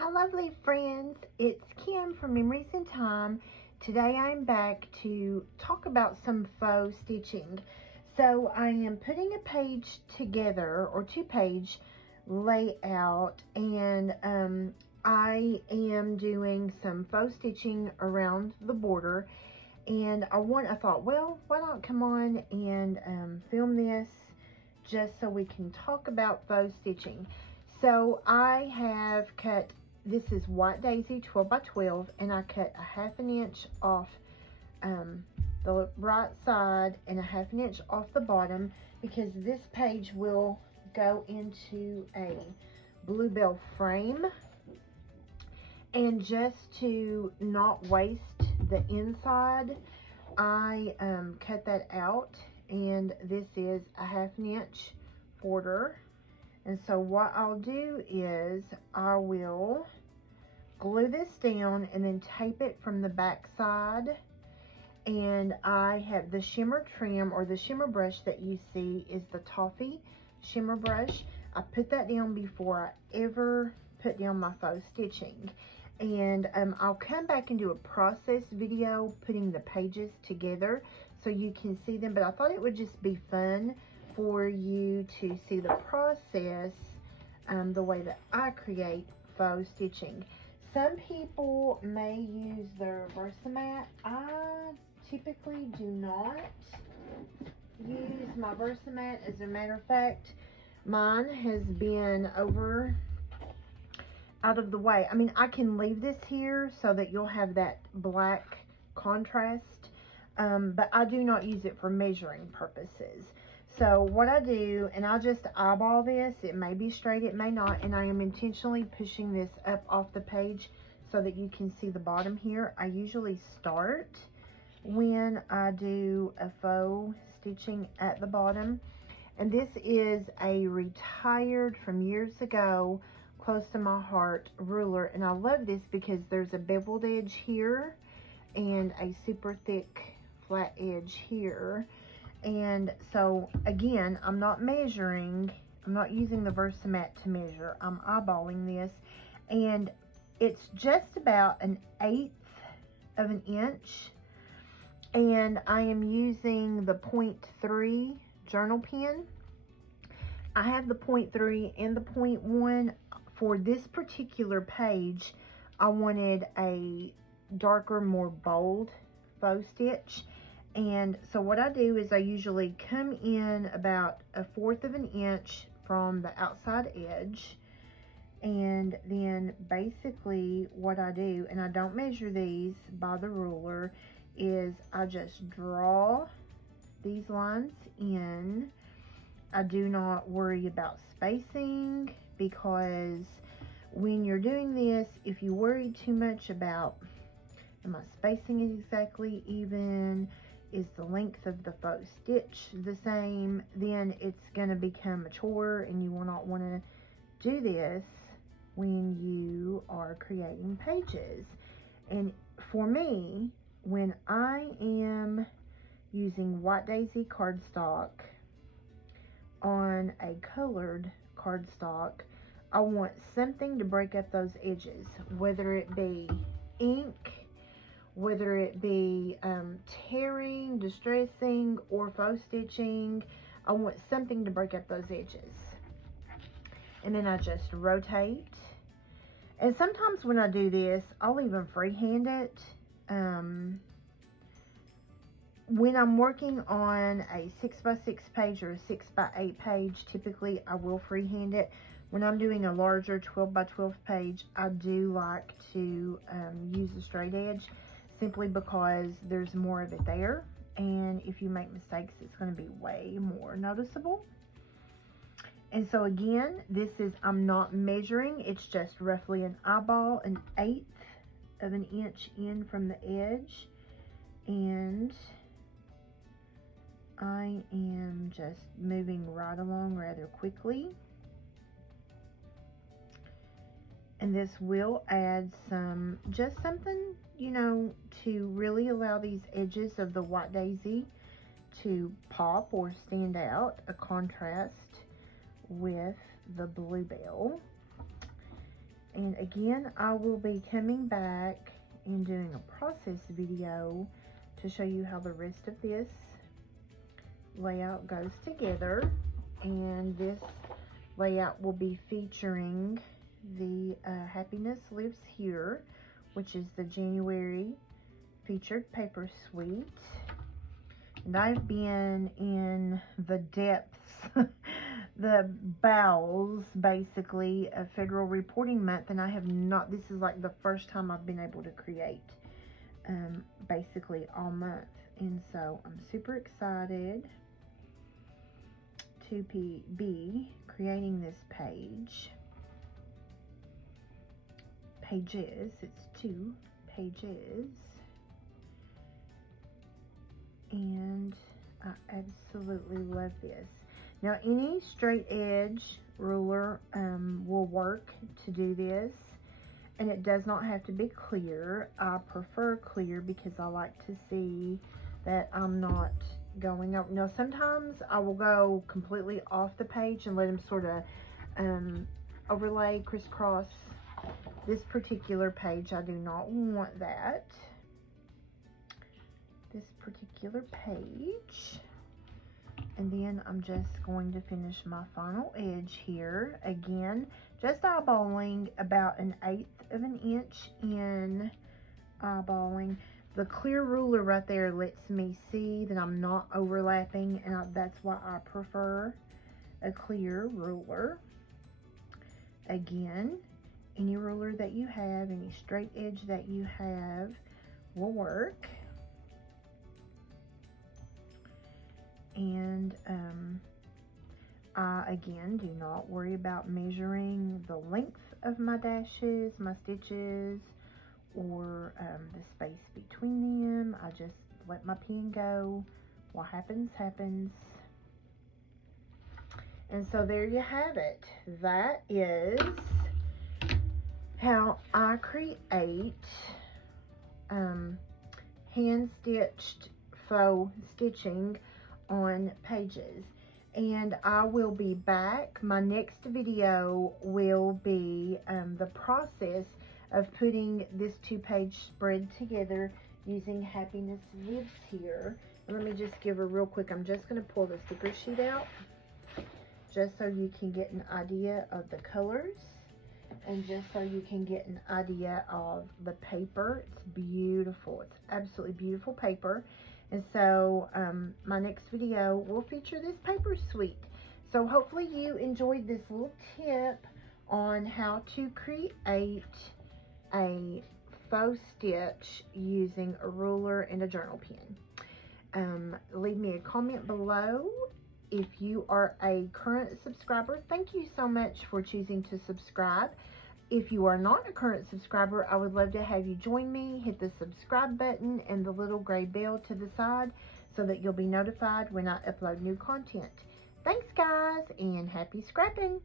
Hi lovely friends, it's Kim from Memories in Time. Today I'm back to talk about some faux stitching. So I am putting a page together, or 2-page layout, and I am doing some faux stitching around the border. And I thought, well, why not come on and film this just so we can talk about faux stitching. So I have cut, this is white daisy 12 by 12, and I cut a 1/2 inch off the right side and a 1/2 inch off the bottom, because this page will go into a bluebell frame. And just to not waste the inside, I cut that out, and this is a 1/2 inch border. And so what I'll do is I will glue this down and then tape it from the back side. And I have the shimmer trim, or the shimmer brush that you see is the Toffee shimmer brush. I put that down before I ever put down my faux stitching. And I'll come back and do a process video putting the pages together so you can see them. But I thought it would just be fun for you to see the process, the way that I create faux stitching. Some people may use their Versamat. I typically do not use my Versamat. As a matter of fact, mine has been out of the way. I mean, I can leave this here so that you'll have that black contrast, but I do not use it for measuring purposes. So what I do, and I just eyeball this, it may be straight, it may not, and I am intentionally pushing this up off the page so that you can see the bottom here. I usually start when I do a faux stitching at the bottom. And this is a retired from years ago, close to my heart, ruler. And I love this because there's a beveled edge here and a super thick flat edge here. And so again, I'm not measuring, I'm not using the Versamat to measure, I'm eyeballing this, and it's just about 1/8 of an inch. And I am using the 0.3 journal pen. I have the 0.3 and the 0.1. For this particular page, I wanted a darker, more bold faux stitch. And so what I do is I usually come in about 1/4 of an inch from the outside edge. And then basically what I do, and I don't measure these by the ruler, is I just draw these lines in. I do not worry about spacing, because when you're doing this, if you worry too much about, am I spacing it exactly even? Is the length of the faux stitch the same? Then it's going to become a chore, and you will not want to do this when you are creating pages. And for me, when I am using white daisy cardstock on a colored cardstock, I want something to break up those edges, whether it be ink, whether it be tearing, distressing, or faux stitching. I want something to break up those edges. And then I just rotate. And sometimes when I do this, I'll even freehand it. When I'm working on a 6x6 page or a 6x8 page, typically I will freehand it. When I'm doing a larger 12 by 12 page, I do like to use the straight edge, simply because there's more of it there. And if you make mistakes, it's going to be way more noticeable. And so again, this is, I'm not measuring, it's just roughly an eyeball, 1/8 of an inch in from the edge. And I am just moving right along rather quickly. And this will add just something, you know, to really allow these edges of the white daisy to pop or stand out, a contrast with the bluebell. And again, I will be coming back and doing a process video to show you how the rest of this layout goes together. And this layout will be featuring the Happiness Lives Here, which is the January featured paper suite. And I've been in the depths, the bowels, basically, of Federal Reporting Month, and I have not, this is like the first time I've been able to create, basically all month. And so I'm super excited to be creating this page. Pages, it's 2 pages. And I absolutely love this. Now, any straight edge ruler will work to do this, and it does not have to be clear. I prefer clear because I like to see that I'm not going up. Now, sometimes I will go completely off the page and let them sort of overlay, crisscross. This particular page, I do not want that. This particular page, and then I'm just going to finish my final edge here. Again, just eyeballing about 1/8 of an inch in eyeballing. The clear ruler right there lets me see that I'm not overlapping, and that's why I prefer a clear ruler. Again, any ruler that you have, any straight edge that you have will work. And I, again, do not worry about measuring the length of my dashes, my stitches, or the space between them. I just let my pen go. What happens, happens. And so there you have it. That is how I create hand-stitched faux stitching on pages. And I will be back. My next video will be the process of putting this 2-page spread together using Happiness Lives Here. And let me just give a real quick, I'm just going to pull the sticker sheet out just so you can get an idea of the colors and just so you can get an idea of the paper. It's beautiful. It's absolutely beautiful paper. And so my next video will feature this paper suite. So hopefully you enjoyed this little tip on how to create a faux stitch using a ruler and a journal pen. Leave me a comment below. If you are a current subscriber, thank you so much for choosing to subscribe. If you are not a current subscriber, I would love to have you join me. Hit the subscribe button and the little gray bell to the side so that you'll be notified when I upload new content. Thanks, guys, and happy scrapping!